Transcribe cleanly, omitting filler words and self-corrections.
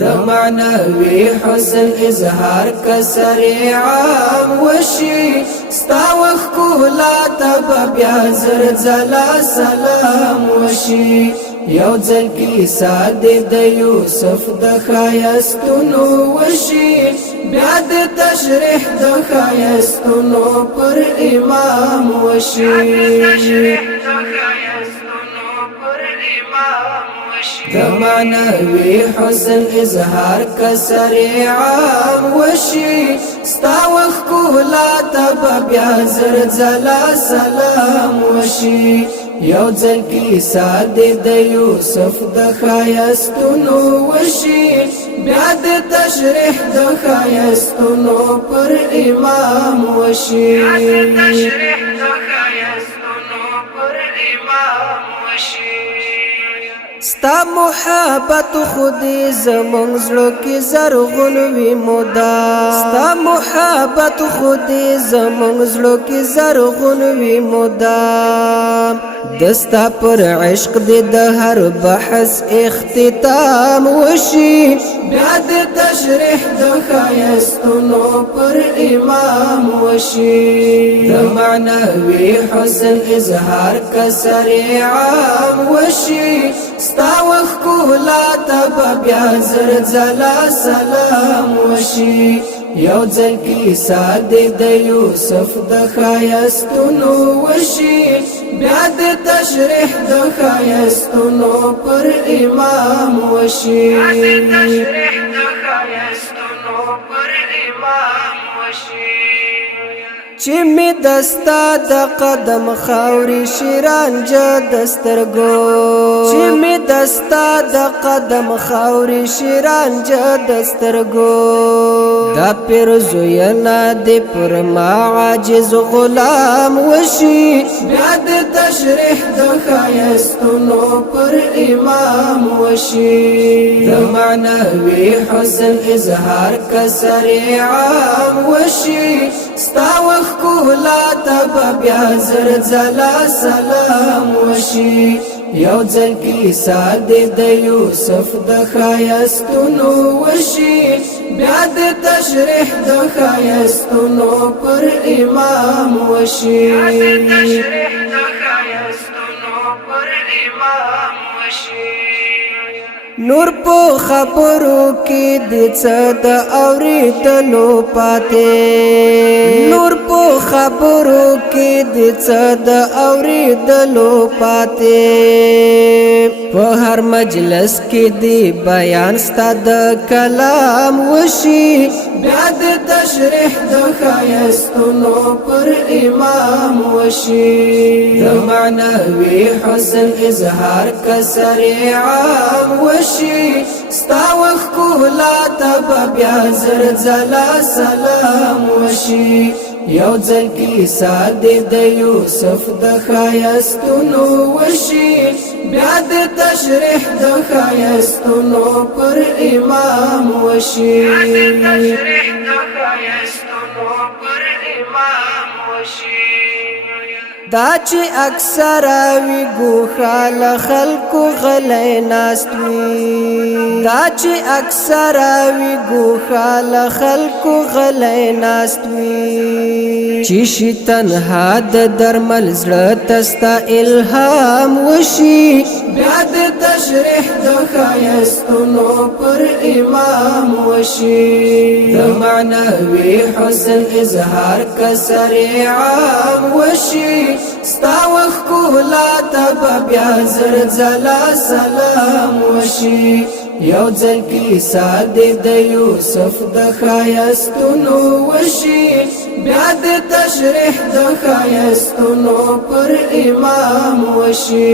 د معنوي حسن اظهار کسر عام وشي ستا وښکلا ته به بیا زر ځله سلام وشي یو ځل کیسه د یوسف د ښایستونو وشي بیا د تشریح د ښایستونو پر امام وشي د معنوي حسن اظهار کسر عام وشي ستا وښکلا ته به بیا زر ځله سلام وشي یو ځل کیسه د یوسف د ښایستونو وشي بیا د تشریح د ښایستونو پر امام وشي ستا محبت خودی زمونږ زړه کې زرغون وي مدام ستا محبت خودی زمونږ زړه کې زرغون وي مدام دستا پر عشق دی د هر بحث اختتام وشي بیا د تشریح د ښایستونو پر امام وشي د معنوي حسن اظهار کسر عام وشي ستا وښکلا ته به بیا زر ځله سلام وشي یو ځل کیسه د یوسف د ښایستونو وشي بیا د تشریح د ښایستونو پر امام وشي چې می دستا د قدم خاوري شیرانجه دسترګو چې می دستا د قدم خاوري شیرانجه دسترګو دا پیر زوینا د پر ما عاجز غلام وشي بیا د تشریح د ښایستونو پر امام وشي د معنوي حسن اظهار کسر عام وشي ستا وښکلا ته به بیا زر ځله سلام وشي یو ځل کیسه د یوسف د ښایستونو وشي بیا د تشریح د ښایستونو پر امام وشي نور په خبرو کې د څه د اورېدلو پاتې نور په خبرو کې د څه د اورېدلو پاتې په هر مجلس کې دی بیان ستا د کلام وشي بیا د تشریح د ښایستونو پر امام وشي د معنوي حسن اظهار کسر عام وشي ستا وښکلا ته به بیا زر ځله سلام وشي یو ځل کیسه د یوسف د ښایستونو وشي بیا د تشریح د ښایستونو پر امام وشي دا چې اکثر وی ګوښه له خلکو غلی ناست وي دا چې اکثر وی ګوښه له خلکو غلی ناست وي چې شي تنها د درمل زړه ته ستا الهام وشي بیا د تشریح د ښایستونو پر امام وشي د معنوي حسن اظهار کسر عام وشي ستا وښکلا ته به بیا زر ځله سلام وشي یو ځل کیسه د یوسف د ښایستونو وشي بیا د تشریح د ښایستونو پر امام وشي